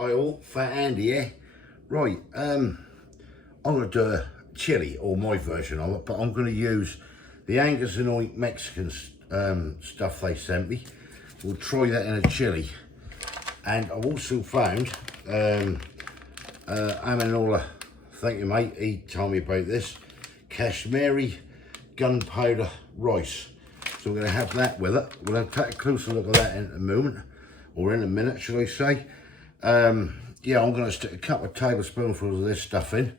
Hi all, Fat Andy here. Right, I'm going to do a chili, or my version of it, but I'm going to use the Angus Oink Mexican stuff they sent me. We'll try that in a chili. And I've also found Aminola, thank you mate, he told me about this, Kashmiri Gunpowder Rice. So we're going to have that with it. We'll take a closer look at that in a moment, or in a minute should I say. Yeah, I'm going to stick a couple of tablespoonfuls of this stuff in.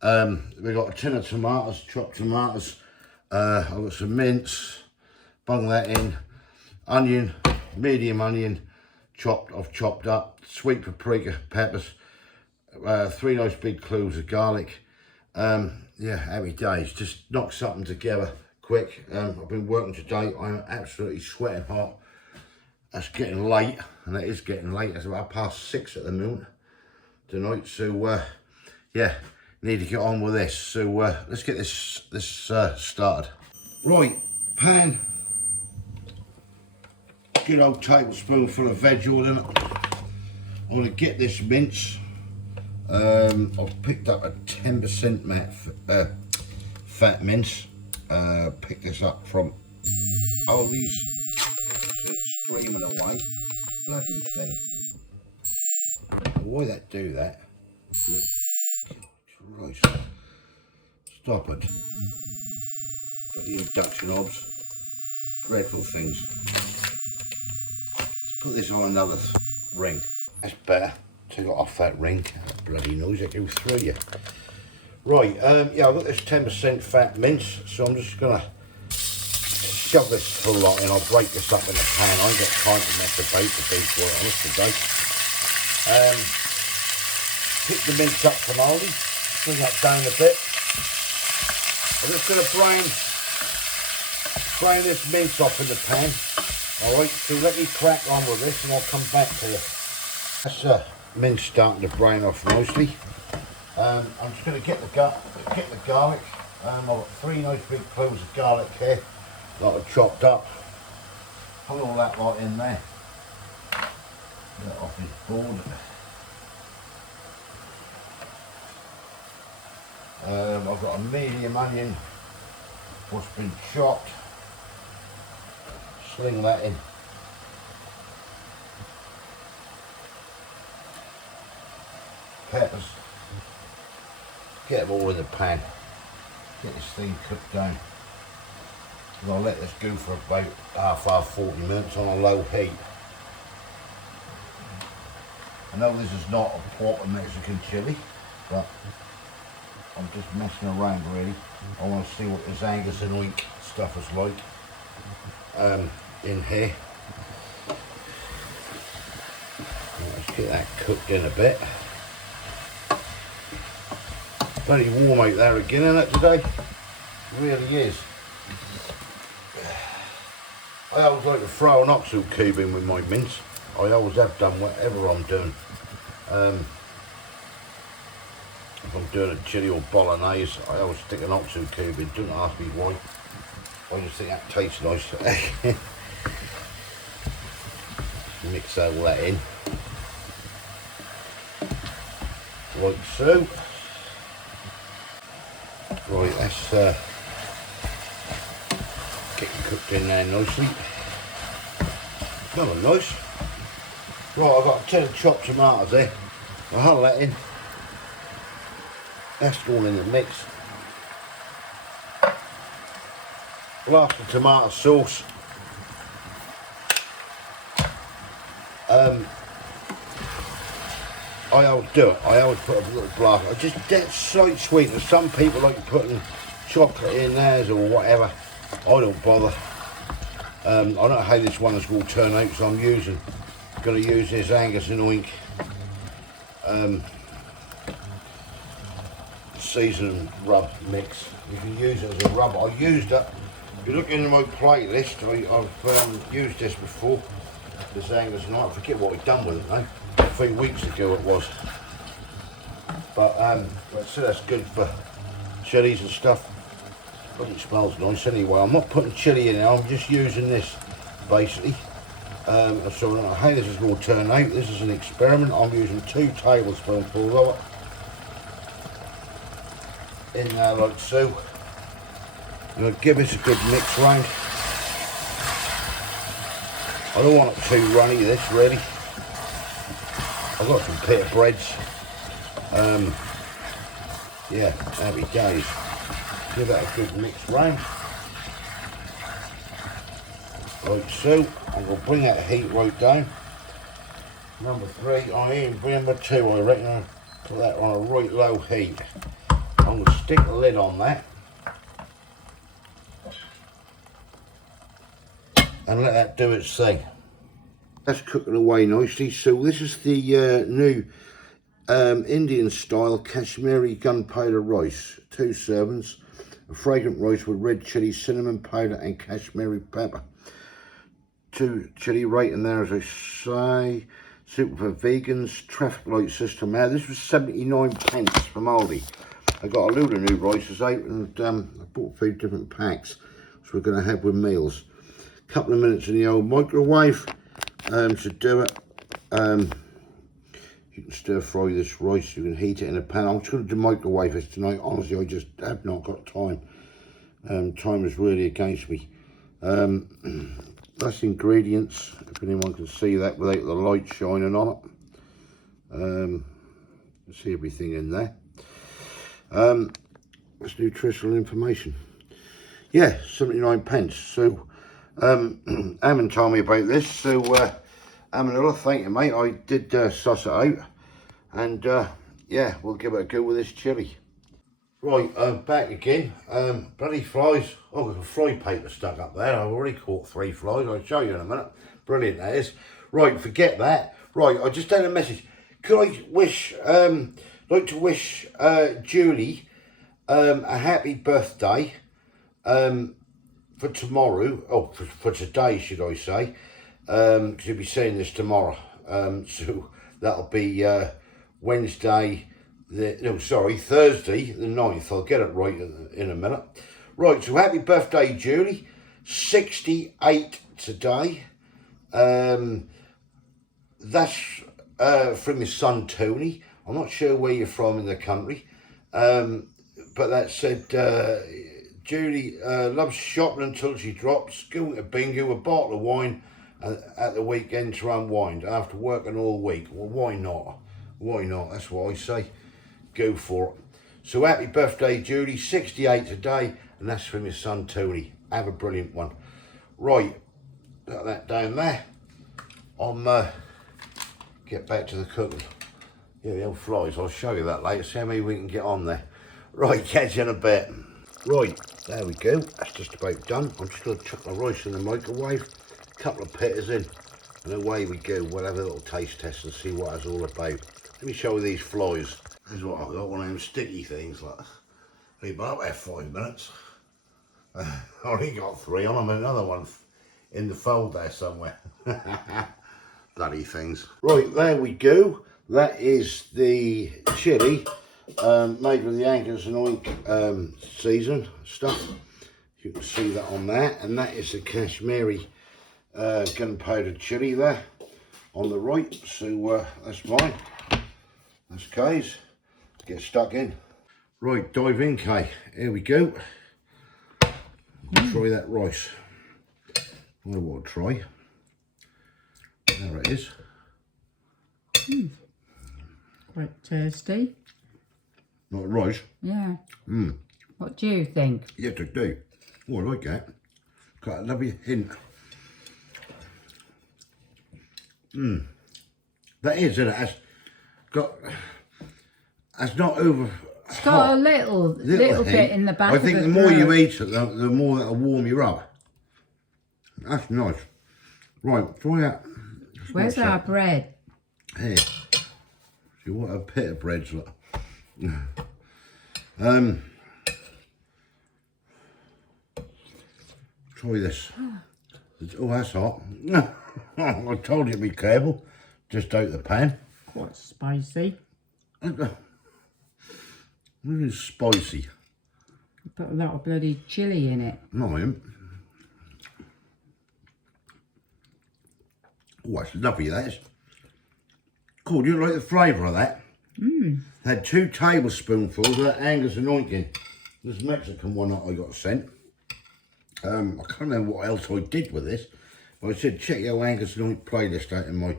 We've got a tin of tomatoes, chopped tomatoes. I've got some mince, bung that in. Onion, medium onion, I've chopped up. Sweet paprika, peppers. 3 nice big cloves of garlic. Yeah, happy days. Just knock something together quick. I've been working today. I'm absolutely sweating hot. It's getting late, and it is getting late. It's about 6:30 at the moment tonight. So yeah, need to get on with this. So let's get this started. Right, pan. Good old tablespoonful of veg oil in it. I'm going to get this mince. I've picked up a 10% fat mince. Picked this up from Aldi's. It's screaming away. Bloody thing. Why that do that? Bloody Christ. Stop it. Bloody induction hobs. Dreadful things. Let's put this on another ring. That's better. Take it off that ring. That bloody noise that goes through you. Right, yeah, I've got this 10% fat mince, so I'm just gonna shove this full lot in. I'll break this up in the pan. I ain't got time to mess about, to be quite honest today. Pick the mince up from Aldi, bring that down a bit. I'm just gonna brain this mince off in the pan. Alright, so let me crack on with this and I'll come back to you. That's mince starting to brain off nicely. I'm just going to get the garlic. I've got 3 nice big cloves of garlic here that I've chopped up. Put all that lot in there. Get it off his board. I've got a medium onion what's been chopped. Sling that in. Peppers. Get them all in the pan. Get this thing cooked down. And I'll let this go for about half hour, 40 minutes on a low heat. I know this is not a proper Mexican chili, but I'm just messing around really. I want to see what this Angus Oink stuff is like in here. Let's get that cooked in a bit. Bloody warm out there again, isn't it, today? It really is. I always like to throw an oxo cube in with my mince. I always have done whatever I'm doing. If I'm doing a chili or bolognese, I always stick an oxo cube in. Don't ask me why. I just think that tastes nice. Mix all that in. Like so. Right, that's getting cooked in there nicely. Smelling nice. Right, I've got a tin of chopped tomatoes there. I'll hull that in. That's all in the mix. Glass of tomato sauce. I always do it. I always put a little glass. I just that's slight sweetness. Some people like putting chocolate in theirs or whatever. I don't bother. I don't know how this one is going to turn out, so I'm going to use this Angus Oink season rub mix. You can use it as a rub. I used it. If you look into my playlist, I've used this before. This Angus Oink. I forget what we've done with it now. 3 weeks ago it was, but so that's good for chilies and stuff. But it smells nice anyway. I'm not putting chili in it. I'm just using this basically. So hey, this is all turn out. This is an experiment. I'm using 2 tablespoonfuls of it in there like so. I'm going to give this a good mix round. I don't want it too runny, this really. I've got some pita breads. Yeah, there we go. Give that a good mix round. Like so. I'm going to bring that heat right down. Number 3, number 2, I reckon. Put that on a right low heat. I'm going to stick the lid on that. And let that do its thing. That's cooking away nicely. So this is the new Indian style Kashmiri Gunpowder Rice. 2 servings. A fragrant rice with red chilli, cinnamon powder and Kashmiri pepper. 2 chilli right in there, as I say. Super for vegans, traffic light system. Now this was 79 pence from Aldi. I got a load of new rices out and I bought a few different packs. So we're going to have with meals. Couple of minutes in the old microwave to do it. You can stir fry this rice, you can heat it in a pan. I'm just going to do microwave this tonight. Honestly, I just have not got time. Time is really against me. That's ingredients, if anyone can see that without the light shining on it. See everything in there. That's nutritional information. Yeah, 79 pence. So Ammon told me about this, so Amanullah, thank you mate. I did suss it out, and yeah, we'll give it a go with this chilli. Right, back again. Bloody flies. Oh, there's a fly paper stuck up there. I've already caught 3 flies. I'll show you in a minute. Brilliant that is. Right, forget that. Right, I just had a message. Could I wish, like to wish Julie a happy birthday for tomorrow. Oh, for today, should I say? Because you'll be seeing this tomorrow. So that'll be Wednesday. Thursday the 9th. I'll get it right in a minute. Right, so happy birthday, Julie. 68 today. That's from your son, Tony. I'm not sure where you're from in the country. But that said, Julie loves shopping until she drops, going to bingo, a bottle of wine at the weekend to unwind after working all week. Well, why not? Why not? That's what I say. Go for it. So happy birthday, Julie. 68 today, and that's from your son, Tony. Have a brilliant one. Right, got that down there. Get back to the cooking. Yeah, the old flies. I'll show you that later. See how many we can get on there. Right, catch you in a bit. Right, there we go. That's just about done. I'm just going to chuck my rice in the microwave. A couple of pitters in, and away we go. We'll have a little taste test and see what it's all about. Let me show you these flies. This is what I've got, one of them sticky things like that. We've been up there 5 minutes. I only got 3 on them, another one in the fold there somewhere. Bloody things. Right, there we go. That is the chilli made with the Angus Oink season stuff. You can see that on there. And that is the Kashmiri gunpowder chilli there on the right. So that's mine. That's Kay's. Get stuck in. Right, dive in, Kay. Here we go. Try that rice. I will try. There it is. Quite tasty. Not rice. Yeah. What do you think? Yes, I do. Oh, I like that. Got a lovely hint. That is, isn't it? It's not over. It's got a little bit in the back. I think the more you eat it, the more that'll warm you up. That's nice. Right, try that. Where's our bread? Here. See what a pita bread's like. Try this. Oh, that's hot. I told you to be careful. Just out the pan. Quite spicy. It is spicy. Put a lot of bloody chilli in it. No, I haven't. Oh, that's lovely, that is. Cool, do you like the flavour of that? Had 2 tablespoonfuls of that Angus Oink. This Mexican one that I got sent. I can't remember what else I did with this. But I said, check your Angus Oink playlist out in my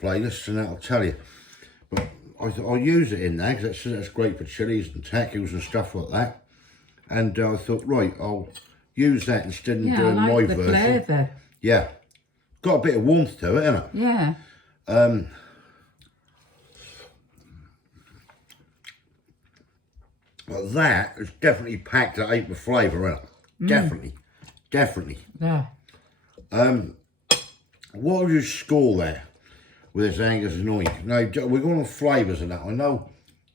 playlist and that'll tell you. But I thought I'll use it in there because that's great for chilies and tacos and stuff like that. And I thought, right, I'll use that instead of doing I like my the version. flavour. Yeah. Got a bit of warmth to it, innit? Yeah. But that is definitely packed at 8 with flavour, innit? Definitely. Yeah. What would you score there with this Angus Oink? Now, we're going on flavours and that. I know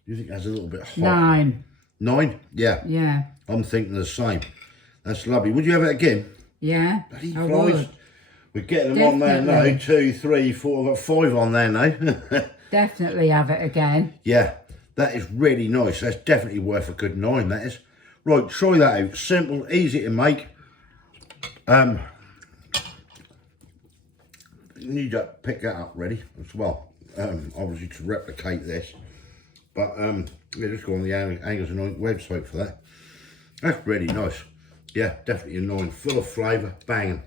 you think that's a little bit hot. 9. 9? Yeah. Yeah. I'm thinking the same. That's lovely. Would you have it again? Yeah. Bloody I flies. would. We're getting them on there now. 2, 3, 4. I've got 5 on there now. Definitely have it again. Yeah. That is really nice. That's definitely worth a good 9, that is. Right, try that out. Simple, easy to make. You need to pick that up ready as well. Obviously to replicate this. But yeah, just go on the Angus Oink website for that. That's really nice. Yeah, definitely a 9. Full of flavour, banging.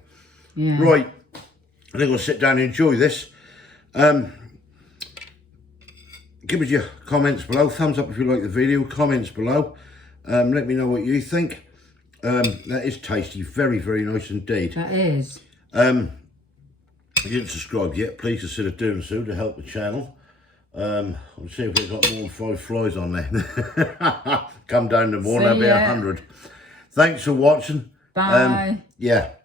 Yeah. Right, I think I'll sit down and enjoy this. Give us your comments below. Thumbs up if you like the video. Comments below. Let me know what you think. That is tasty. Very, very nice indeed. That is. If you didn't subscribe yet, please consider doing so to help the channel. I'll see if we've got more than 5 flies on there. Come down to more, that'll be 100. Thanks for watching. Bye. Yeah,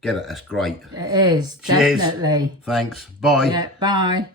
get it. That's great. It is. Cheers. Definitely. Thanks. Bye. Yeah. Bye.